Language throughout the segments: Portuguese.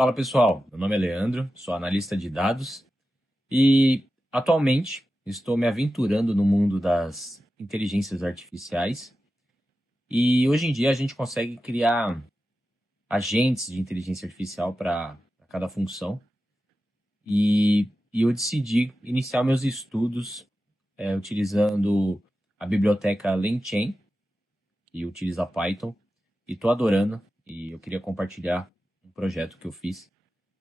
Fala pessoal, meu nome é Leandro, sou analista de dados e atualmente estou me aventurando no mundo das inteligências artificiais e hoje em dia a gente consegue criar agentes de inteligência artificial para cada função e eu decidi iniciar meus estudos utilizando a biblioteca LangChain, que utiliza Python, e estou adorando e eu queria compartilhar um projeto que eu fiz.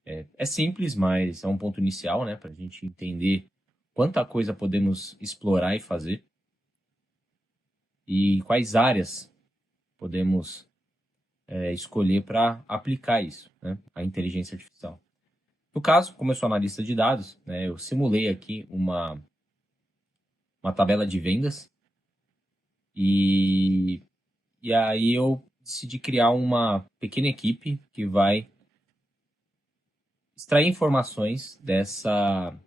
É simples, mas é um ponto inicial, né, para a gente entender quanta coisa podemos explorar e fazer e quais áreas podemos escolher para aplicar isso, né, a inteligência artificial. No caso, como eu sou analista de dados, né, eu simulei aqui uma tabela de vendas e, e aí eu decidi criar uma pequena equipe que vai extrair informações dessa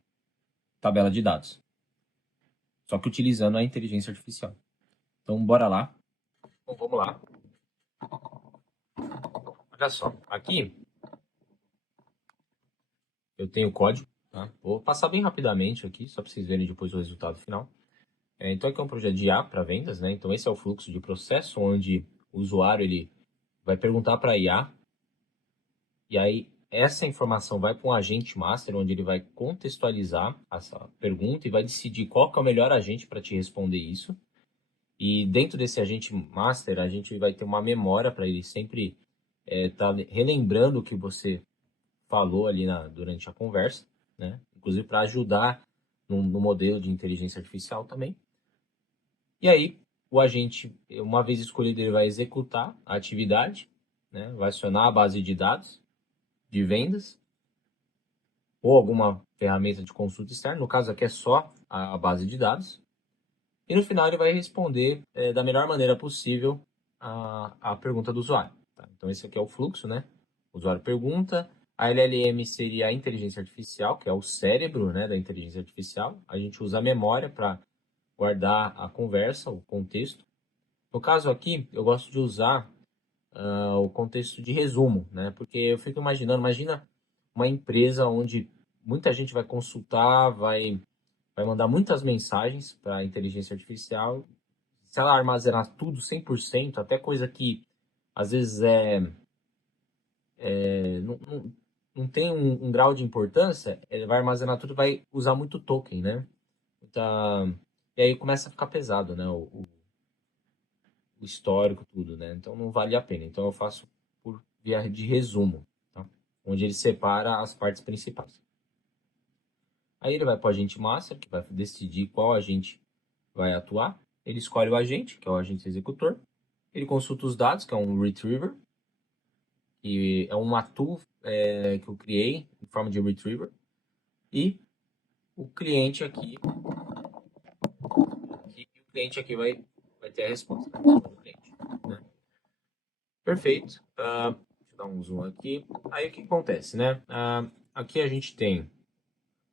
tabela de dados, só que utilizando a inteligência artificial. Então, bora lá. Então, vamos lá. Olha só, aqui eu tenho o código, tá? Vou passar bem rapidamente aqui, só para vocês verem depois o resultado final. Então, aqui é um projeto de IA para vendas, né? Então, esse é o fluxo de processo, onde o usuário ele vai perguntar para a IA, e aí essa informação vai para um agente master, onde ele vai contextualizar essa pergunta e vai decidir qual que é o melhor agente para te responder isso. E dentro desse agente master, a gente vai ter uma memória para ele sempre estar relembrando o que você falou ali durante a conversa, né? Inclusive para ajudar no modelo de inteligência artificial também. E aí, o agente, uma vez escolhido, ele vai executar a atividade, né? Vai acionar a base de dados de vendas ou alguma ferramenta de consulta externa. No caso aqui é só a base de dados. E no final ele vai responder da melhor maneira possível a pergunta do usuário. Tá? Então esse aqui é o fluxo, né? O usuário pergunta, a LLM seria a inteligência artificial, que é o cérebro, né, da inteligência artificial. A gente usa a memória para guardar a conversa, o contexto. No caso aqui, eu gosto de usar o contexto de resumo, né? Porque eu fico imaginando, imagina uma empresa onde muita gente vai consultar, vai mandar muitas mensagens para a inteligência artificial. Se ela armazenar tudo 100%, até coisa que às vezes não tem um grau de importância, ele vai armazenar tudo, vai usar muito token, né? Então, e aí começa a ficar pesado, né? O histórico, tudo, né? Então não vale a pena. Então eu faço por via de resumo, tá? Onde ele separa as partes principais. Aí ele vai para o agente master, que vai decidir qual agente vai atuar. Ele escolhe o agente, que é o agente executor. Ele consulta os dados, que é um retriever, que é uma tool que eu criei em forma de retriever. E o cliente aqui, vai ter a resposta do cliente, né? Perfeito. Deixa eu dar um zoom aqui. Aí o que acontece, né? Aqui a gente tem...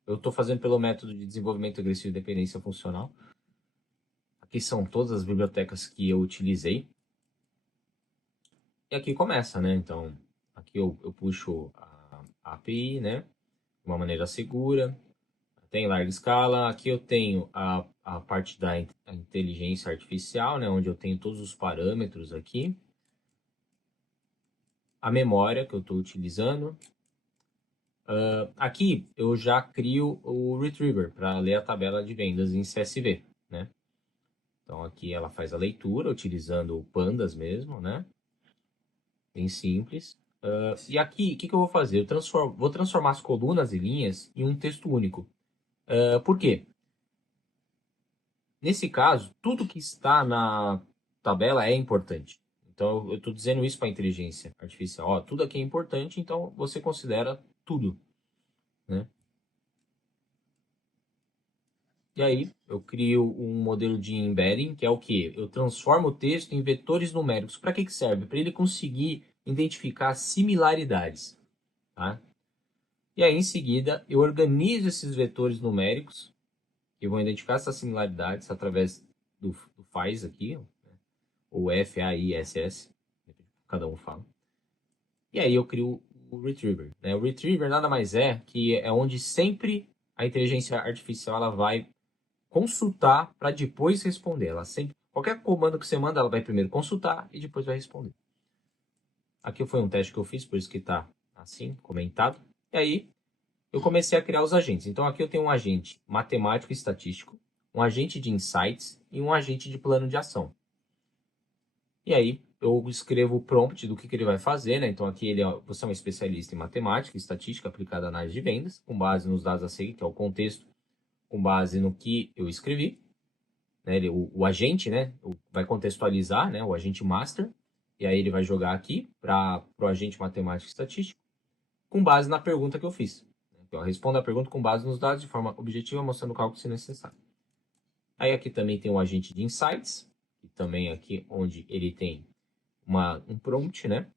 Eu estou fazendo pelo método de desenvolvimento agressivo de dependência funcional. Aqui são todas as bibliotecas que eu utilizei. E aqui começa, né? Então, aqui eu puxo a API, né? De uma maneira segura. Tem larga escala. Aqui eu tenho a parte da inteligência artificial, né? Onde eu tenho todos os parâmetros aqui. A memória que eu estou utilizando. Aqui eu já crio o retriever para ler a tabela de vendas em CSV, né? Então aqui ela faz a leitura utilizando o pandas mesmo, né? Bem simples. E aqui, o que eu vou fazer? Vou transformar as colunas e linhas em um texto único. Por quê? Nesse caso, tudo que está na tabela é importante. Então, eu estou dizendo isso para a inteligência artificial. Ó, tudo aqui é importante, então você considera tudo, né? E aí, eu crio um modelo de embedding, que é o quê? Eu transformo o texto em vetores numéricos. Para que serve? Para ele conseguir identificar similaridades, tá? E aí, em seguida, eu organizo esses vetores numéricos, que vão identificar essas similaridades através do FAISS aqui, né? Ou FAISS, cada um fala. E aí eu crio o Retriever, né? O Retriever nada mais é que é onde sempre a inteligência artificial ela vai consultar para depois responder. Ela sempre, qualquer comando que você manda, ela vai primeiro consultar e depois vai responder. Aqui foi um teste que eu fiz, por isso que está assim, comentado. E aí, eu comecei a criar os agentes. Então, aqui eu tenho um agente matemático e estatístico, um agente de insights e um agente de plano de ação. E aí, eu escrevo o prompt do que ele vai fazer, né? Então, aqui você é um especialista em matemática e estatística aplicada à análise de vendas, com base nos dados a seguir, que é o contexto, com base no que eu escrevi. Né? O agente, né? Vai contextualizar, né? O agente master. E aí, ele vai jogar aqui para o agente matemático e estatístico, com base na pergunta que eu fiz. Então, responda a pergunta com base nos dados de forma objetiva, mostrando o cálculo se necessário. Aí aqui também tem um agente de insights, e também aqui onde ele tem um prompt, né?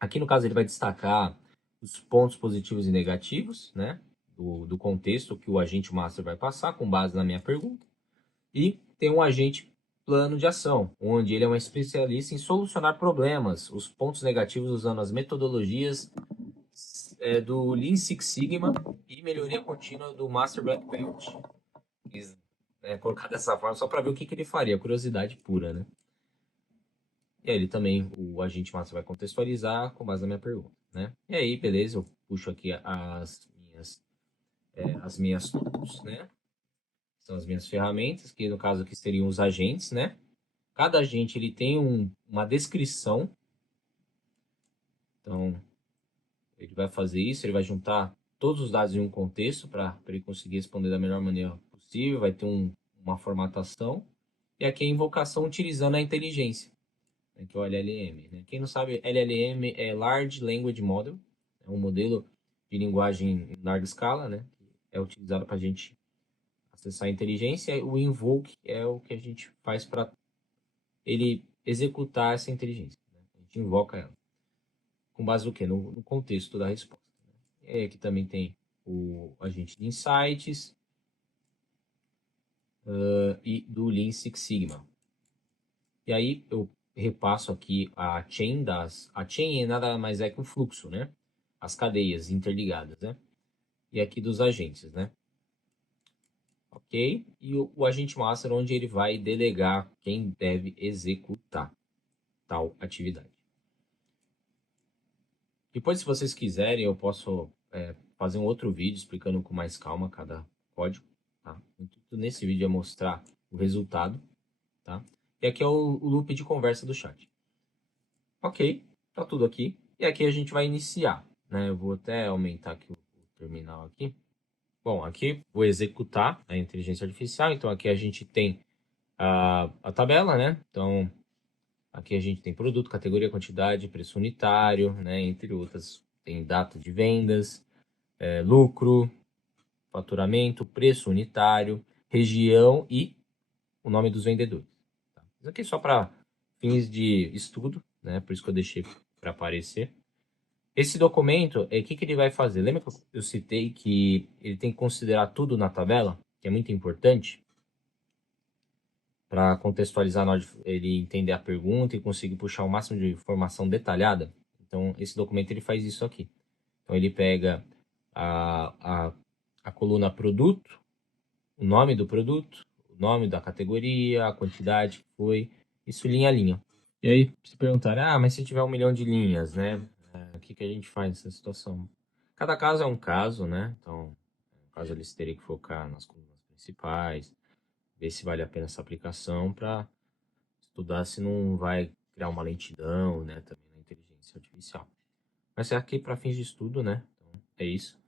Aqui no caso ele vai destacar os pontos positivos e negativos, né? Do contexto que o agente master vai passar com base na minha pergunta. E tem um agente plano de ação, onde ele é um especialista em solucionar problemas, os pontos negativos usando as metodologias do Lean Six Sigma e melhoria contínua do Master Black Belt. Colocar dessa forma só para ver o que ele faria, curiosidade pura, né? E aí ele também, o agente master vai contextualizar com base na minha pergunta, né? E aí, beleza, eu puxo aqui as minhas tools, né? São as minhas ferramentas, que no caso aqui seriam os agentes, né? Cada agente ele tem uma descrição. Então, ele vai fazer isso, ele vai juntar todos os dados em um contexto para ele conseguir responder da melhor maneira possível. Vai ter uma formatação. E aqui a invocação utilizando a inteligência, né, que é o LLM. Né? Quem não sabe, LLM é Large Language Model. É um modelo de linguagem em larga escala, né? É utilizado para a gente acessar a inteligência. O invoke é o que a gente faz para ele executar essa inteligência. Né? A gente invoca ela. Com base no quê? No contexto da resposta. Né? E aqui também tem o agente de insights e do Lean Six Sigma. E aí eu repasso aqui a chain A chain nada mais é que o fluxo, né? As cadeias interligadas, né? E aqui dos agentes, né? Ok? E o agente master, onde ele vai delegar quem deve executar tal atividade. Depois, se vocês quiserem, eu posso fazer um outro vídeo explicando com mais calma cada código. Tá? Nesse vídeo é mostrar o resultado. Tá? E aqui é o loop de conversa do chat. Ok, tá tudo aqui. E aqui a gente vai iniciar. Né? Eu vou até aumentar aqui o terminal aqui. Bom, aqui vou executar a inteligência artificial. Então aqui a gente tem a tabela, né? Então aqui a gente tem produto, categoria, quantidade, preço unitário, né? Entre outras. Tem data de vendas, lucro, faturamento, preço unitário, região e o nome dos vendedores. Tá? Isso aqui é só para fins de estudo, né? Por isso que eu deixei para aparecer. Esse documento, o que ele vai fazer? Lembra que eu citei que ele tem que considerar tudo na tabela, que é muito importante, para contextualizar na hora de ele entender a pergunta e conseguir puxar o máximo de informação detalhada? Então, esse documento ele faz isso aqui. Então, ele pega a coluna produto, o nome do produto, o nome da categoria, a quantidade que foi, isso linha a linha. E aí, se perguntar, mas se tiver 1 milhão de linhas, né? O que a gente faz nessa situação? Cada caso é um caso, né? Então, no caso, eles teriam que focar nas colunas principais, ver se vale a pena essa aplicação para estudar se não vai criar uma lentidão, né? Também na inteligência artificial. Mas é aqui para fins de estudo, né? Então, é isso.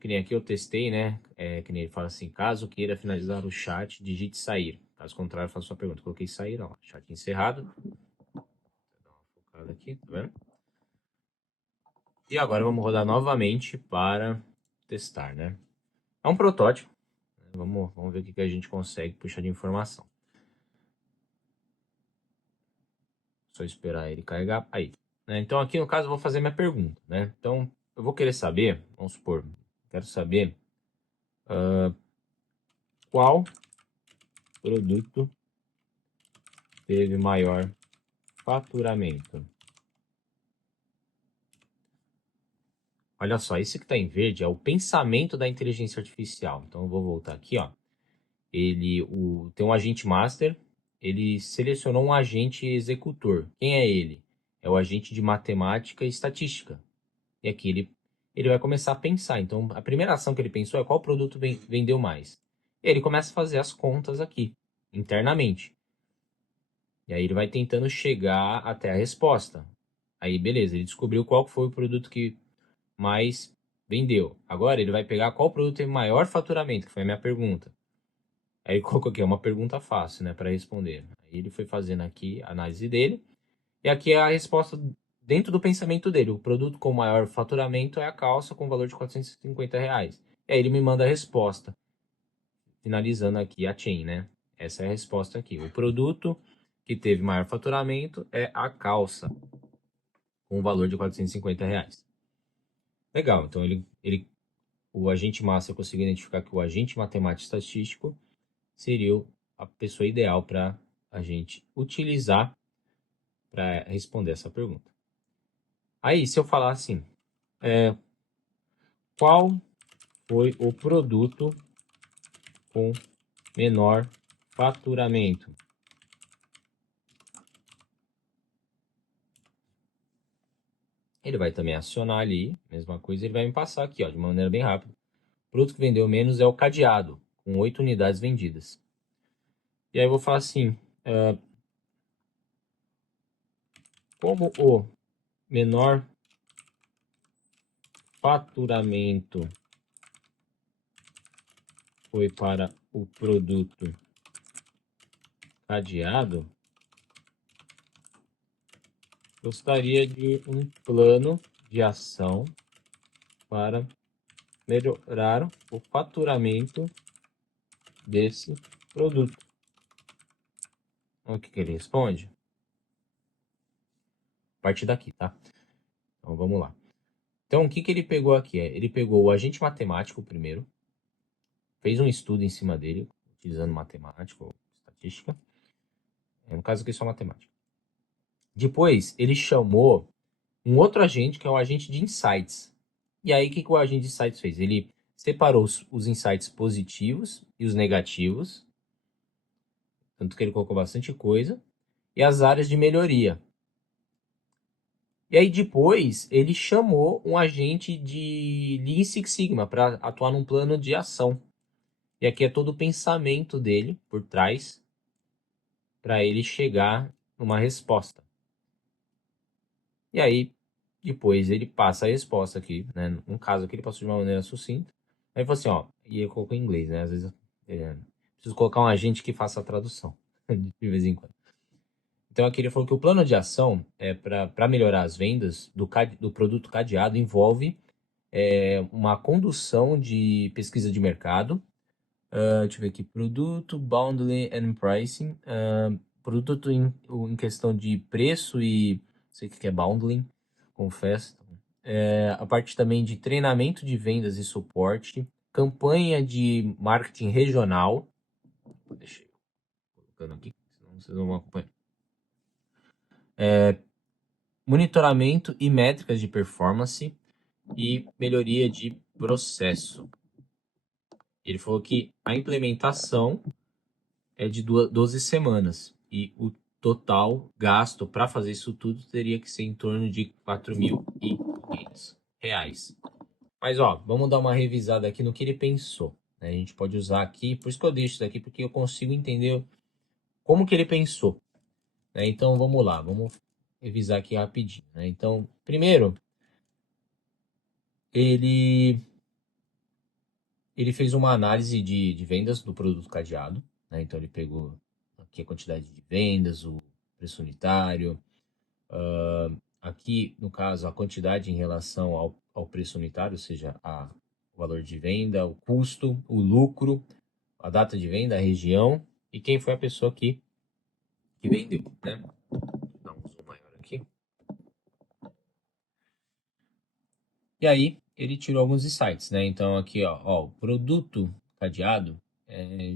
Que nem aqui eu testei, né? Que nem ele fala assim, caso queira finalizar o chat, digite sair. Caso contrário, faça sua pergunta. Coloquei sair, ó. Chat encerrado. Vou dar uma focada aqui, tá vendo? E agora vamos rodar novamente para testar, né? É um protótipo. Vamos ver o que a gente consegue puxar de informação. Só esperar ele carregar. Aí. Né? Então aqui no caso eu vou fazer minha pergunta, né? Então eu vou querer saber, vamos supor, quero saber qual produto teve maior faturamento. Olha só, esse que está em verde é o pensamento da inteligência artificial. Então, eu vou voltar aqui, ó. Tem um agente master, ele selecionou um agente executor. Quem é ele? É o agente de matemática e estatística. E aqui ele vai começar a pensar. Então, a primeira ação que ele pensou é qual produto vendeu mais. E aí ele começa a fazer as contas aqui, internamente. E aí ele vai tentando chegar até a resposta. Aí, beleza, ele descobriu qual foi o produto que mais vendeu. Agora ele vai pegar qual produto teve maior faturamento, que foi a minha pergunta. Aí ele colocou aqui, é uma pergunta fácil, né, para responder. Aí ele foi fazendo aqui a análise dele. E aqui é a resposta dentro do pensamento dele. O produto com maior faturamento é a calça com valor de R$ 450. E aí ele me manda a resposta, finalizando aqui a chain, né? Essa é a resposta aqui. O produto que teve maior faturamento é a calça, com o valor de R$ 450. Legal, então o agente massa conseguiu identificar que o agente matemático estatístico seria a pessoa ideal para a gente utilizar para responder essa pergunta. Aí, se eu falar assim, qual foi o produto com menor faturamento? Ele vai também acionar ali, mesma coisa, ele vai me passar aqui, ó, de maneira bem rápida. O produto que vendeu menos é o cadeado, com 8 unidades vendidas. E aí eu vou falar assim, como o menor faturamento foi para o produto cadeado, gostaria de um plano de ação para melhorar o faturamento desse produto. O que ele responde? A partir daqui, tá? Então vamos lá. Então o que ele pegou aqui? Ele pegou o agente matemático primeiro, fez um estudo em cima dele, utilizando matemática ou estatística. No caso aqui, só matemática. Depois, ele chamou um outro agente, que é o agente de insights. E aí, o que o agente de insights fez? Ele separou os insights positivos e os negativos, tanto que ele colocou bastante coisa, e as áreas de melhoria. E aí, depois, ele chamou um agente de Lean Six Sigma para atuar num plano de ação. E aqui é todo o pensamento dele por trás, para ele chegar numa resposta. E aí, depois ele passa a resposta aqui, né? No caso aqui ele passou de uma maneira sucinta. Aí ele falou assim, ó, e eu coloco em inglês, né? Às vezes preciso colocar um agente que faça a tradução, de vez em quando. Então aqui ele falou que o plano de ação é para melhorar as vendas do produto cadeado envolve uma condução de pesquisa de mercado. Deixa eu ver aqui, produto, bundling and pricing. Produto em questão de preço e não sei o que é bundling, confesso. A parte também de treinamento de vendas e suporte, campanha de marketing regional. Deixa eu colocando aqui, senão vocês não vão acompanhar. Monitoramento e métricas de performance e melhoria de processo. Ele falou que a implementação é de 12 semanas e o total gasto para fazer isso tudo teria que ser em torno de R$ 4.500. Mas ó, vamos dar uma revisada aqui no que ele pensou, né? A gente pode usar aqui, por isso que eu deixo isso aqui, porque eu consigo entender como que ele pensou, né? Então vamos lá, vamos revisar aqui rapidinho, né? Então, primeiro, ele fez uma análise de vendas do produto cadeado, né? Então ele pegou aqui a quantidade de vendas, o preço unitário, aqui no caso a quantidade em relação ao preço unitário, ou seja, o valor de venda, o custo, o lucro, a data de venda, a região e quem foi a pessoa que vendeu, né? Vou dar um zoom maior aqui. E aí ele tirou alguns insights, né? Então aqui, ó o produto cadeado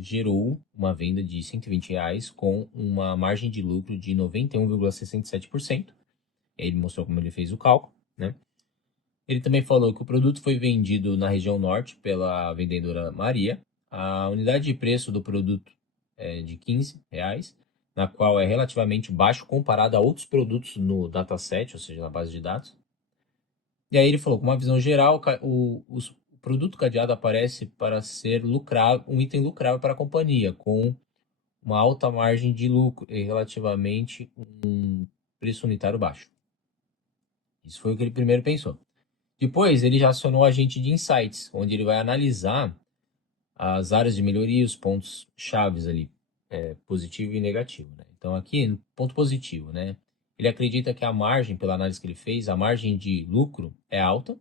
gerou uma venda de R$ 120 com uma margem de lucro de 91,67%. Ele mostrou como ele fez o cálculo, né? Ele também falou que o produto foi vendido na região norte pela vendedora Maria. A unidade de preço do produto é de R$ 15, na qual é relativamente baixo comparado a outros produtos no dataset, ou seja, na base de dados. E aí ele falou, com uma visão geral, o produto cadeado aparece para ser lucrável, um item lucrável para a companhia, com uma alta margem de lucro e relativamente um preço unitário baixo. Isso foi o que ele primeiro pensou. Depois, ele já acionou o agente de insights, onde ele vai analisar as áreas de melhoria, os pontos chaves ali, positivo e negativo, né? Então, aqui, no ponto positivo, né? Ele acredita que a margem, pela análise que ele fez, a margem de lucro é alta,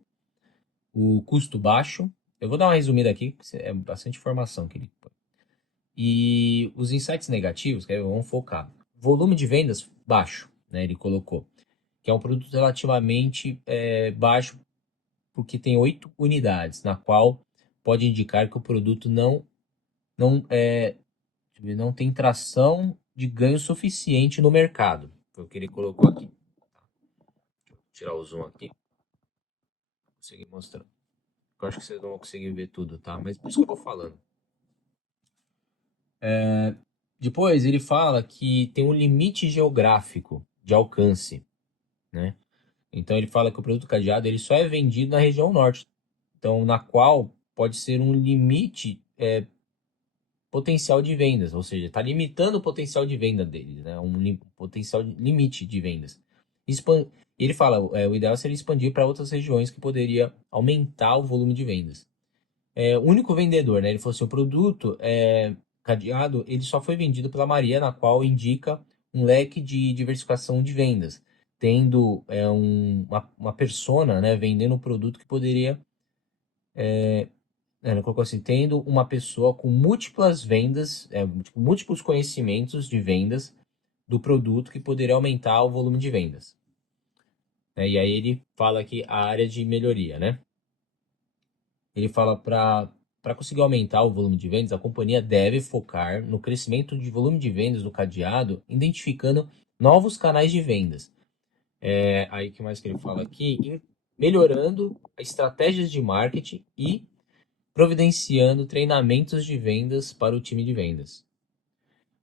o custo baixo. Eu vou dar uma resumida aqui, porque é bastante informação que ele põe. E os insights negativos, que vamos focar. Volume de vendas baixo, né? Ele colocou, que é um produto relativamente baixo, porque tem 8 unidades, na qual pode indicar que o produto não tem tração de ganho suficiente no mercado. Foi o que ele colocou aqui. Deixa eu tirar o zoom aqui. Consegui mostrar. Eu acho que vocês não vão conseguir ver tudo, tá? Mas por isso que eu vou falando. Depois ele fala que tem um limite geográfico de alcance, né? Então ele fala que o produto cadeado ele só é vendido na região norte, então na qual pode ser um limite potencial de vendas, ou seja, está limitando o potencial de venda deles, né? Potencial limite de vendas. Ele fala, o ideal seria expandir para outras regiões que poderia aumentar o volume de vendas. O único vendedor, né? Ele falou assim, o produto cadeado, ele só foi vendido pela Maria, na qual indica um leque de diversificação de vendas, tendo uma persona, né, vendendo um produto que poderia ele colocou assim, tendo uma pessoa com múltiplas vendas, múltiplos conhecimentos de vendas do produto que poderia aumentar o volume de vendas. E aí ele fala aqui a área de melhoria, né? Ele fala para conseguir aumentar o volume de vendas, a companhia deve focar no crescimento de volume de vendas no cadeado, identificando novos canais de vendas. Aí que mais que ele fala aqui? Melhorando estratégias de marketing e providenciando treinamentos de vendas para o time de vendas.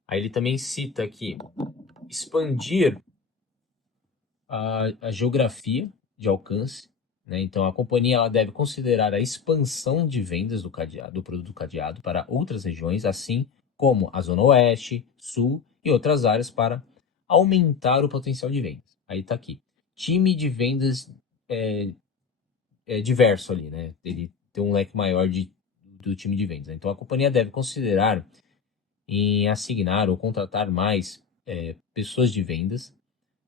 Aí ele também cita aqui expandir a geografia de alcance, né? Então a companhia ela deve considerar a expansão de vendas do produto cadeado para outras regiões, assim como a Zona Oeste, Sul e outras áreas para aumentar o potencial de vendas. Aí está aqui. Time de vendas diverso ali, né? Ele tem um leque maior do time de vendas. Então a companhia deve considerar em assignar ou contratar mais pessoas de vendas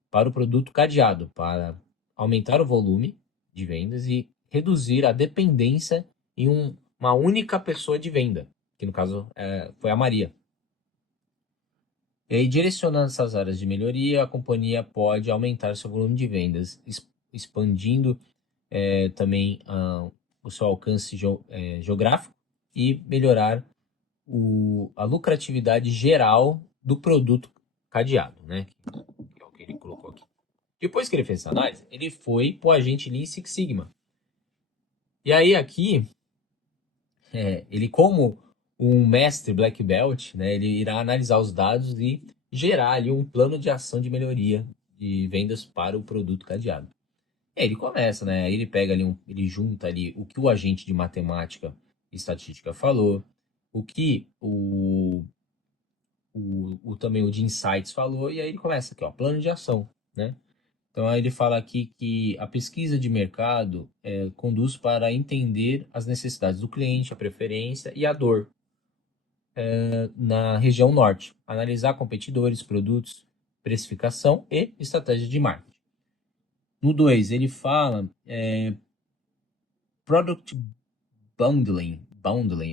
para o produto cadeado, para aumentar o volume de vendas e reduzir a dependência em uma única pessoa de venda, que no caso foi a Maria. E aí, direcionando essas áreas de melhoria, a companhia pode aumentar seu volume de vendas, expandindo também o seu alcance geográfico e melhorar a lucratividade geral do produto cadeado, né? Que é o que ele colocou aqui. Depois que ele fez essa análise, ele foi para o agente Lean Six Sigma. E aí aqui, ele como um mestre Black Belt, né, ele irá analisar os dados e gerar ali um plano de ação de melhoria de vendas para o produto cadeado. Ele começa, né? Aí ele pega ali, ele junta ali o que o agente de matemática e estatística falou, o que também o de insights falou, e aí ele começa aqui, ó, plano de ação, né? Então aí ele fala aqui que a pesquisa de mercado conduz para entender as necessidades do cliente, a preferência e a dor na região norte, analisar competidores, produtos, precificação e estratégia de marketing. No 2, ele fala Product Bundling,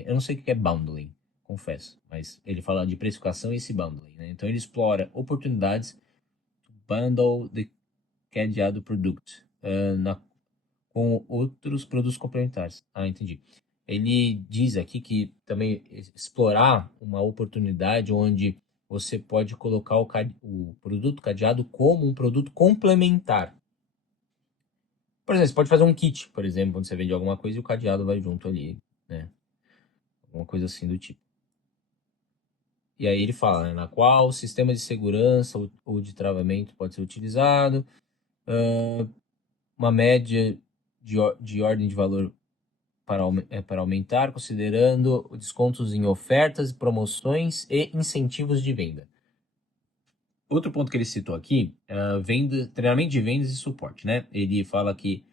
eu não sei o que é bundling, confesso, mas ele fala de precificação e esse bundling, né? Então ele explora oportunidades to bundle the cadeado product com outros produtos complementares. Entendi. Ele diz aqui que também explorar uma oportunidade onde você pode colocar o produto cadeado como um produto complementar. Por exemplo, você pode fazer um kit, por exemplo, quando você vende alguma coisa e o cadeado vai junto ali, né? Alguma coisa assim do tipo. E aí ele fala, né, na qual sistema de segurança ou de travamento pode ser utilizado, uma média de ordem de valor para aumentar, considerando descontos em ofertas, promoções e incentivos de venda. Outro ponto que ele citou aqui, treinamento de vendas e suporte, né? Ele fala que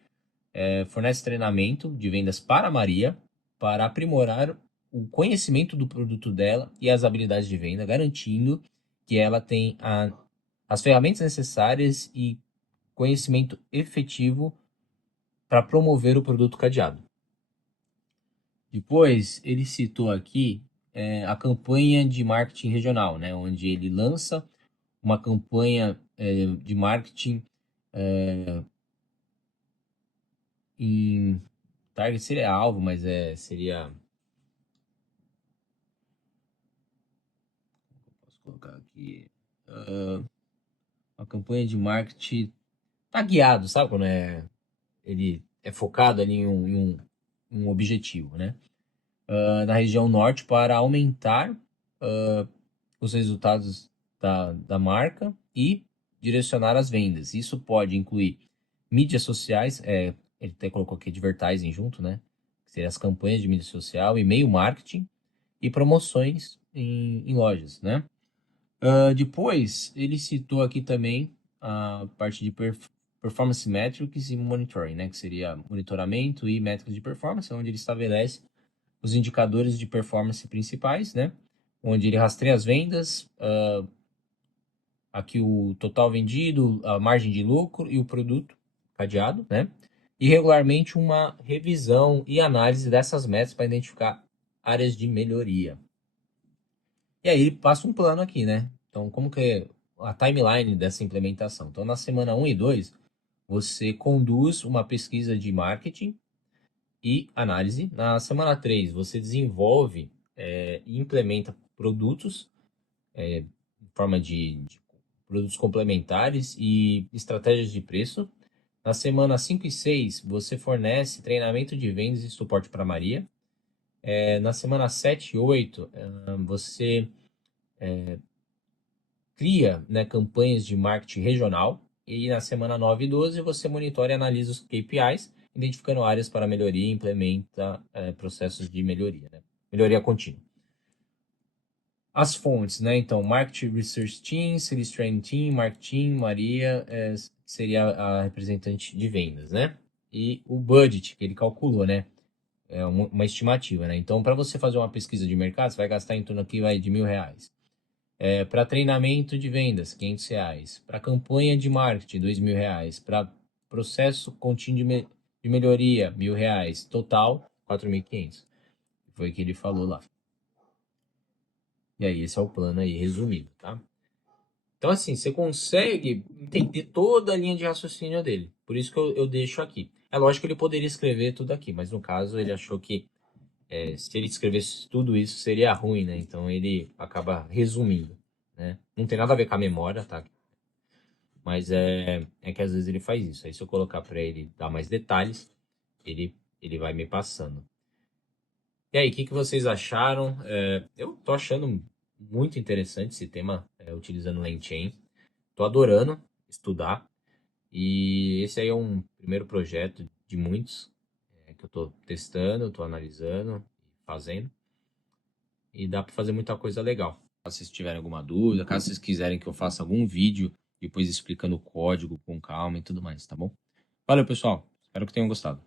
fornece treinamento de vendas para a Maria para aprimorar o conhecimento do produto dela e as habilidades de venda, garantindo que ela tem as ferramentas necessárias e conhecimento efetivo para promover o produto cadeado. Depois, ele citou aqui a campanha de marketing regional, né, onde ele lança uma campanha de marketing em target seria alvo, mas seria, posso colocar aqui, uma campanha de marketing tá guiado, sabe quando ele é focado ali em um objetivo, né? Na região norte para aumentar os resultados da marca e direcionar as vendas. Isso pode incluir mídias sociais, ele até colocou aqui advertising junto, né? Que seria as campanhas de mídia social, e-mail marketing e promoções em lojas, né? Depois, ele citou aqui também a parte de performance metrics e monitoring, né? Que seria monitoramento e métricas de performance, onde ele estabelece os indicadores de performance principais, né? Onde ele rastreia as vendas, aqui o total vendido, a margem de lucro e o produto cadeado, né? E regularmente uma revisão e análise dessas metas para identificar áreas de melhoria. E aí ele passa um plano aqui, né? Então, como que é a timeline dessa implementação? Então, na semana 1 e 2, você conduz uma pesquisa de marketing e análise. Na semana 3, você desenvolve e implementa produtos em forma de produtos complementares e estratégias de preço. Na semana 5 e 6, você fornece treinamento de vendas e suporte para a Maria. Na semana 7 e 8, você cria, né, campanhas de marketing regional. E na semana 9 e 12, você monitora e analisa os KPIs, identificando áreas para melhoria e implementa processos de melhoria, né? Melhoria contínua. As fontes, né? Então, Market Research Team, Sales Training Team, Marketing, Maria seria a representante de vendas, né? E o budget que ele calculou, né? É uma estimativa, né? Então, para você fazer uma pesquisa de mercado, você vai gastar em torno aqui de R$ 1.000. Para treinamento de vendas, R$ 500. Para campanha de marketing, R$ 2.000. Para processo contínuo de melhoria, R$ 1.000. Total, 4.500. Foi o que ele falou lá. E aí, esse é o plano aí, resumido, tá? Então, assim, você consegue entender toda a linha de raciocínio dele. Por isso que eu deixo aqui. É lógico que ele poderia escrever tudo aqui, mas no caso ele achou que se ele escrevesse tudo isso seria ruim, né? Então ele acaba resumindo, né? Não tem nada a ver com a memória, tá? Mas é que às vezes ele faz isso. Aí se eu colocar para ele dar mais detalhes, ele vai me passando. E aí, o que vocês acharam? Eu tô achando muito interessante esse tema, utilizando LangChain. Tô adorando estudar. E esse aí é um primeiro projeto de muitos que eu tô testando, tô analisando, fazendo. E dá para fazer muita coisa legal. Se vocês tiverem alguma dúvida, caso vocês quiserem que eu faça algum vídeo depois explicando o código com calma e tudo mais, tá bom? Valeu, pessoal. Espero que tenham gostado.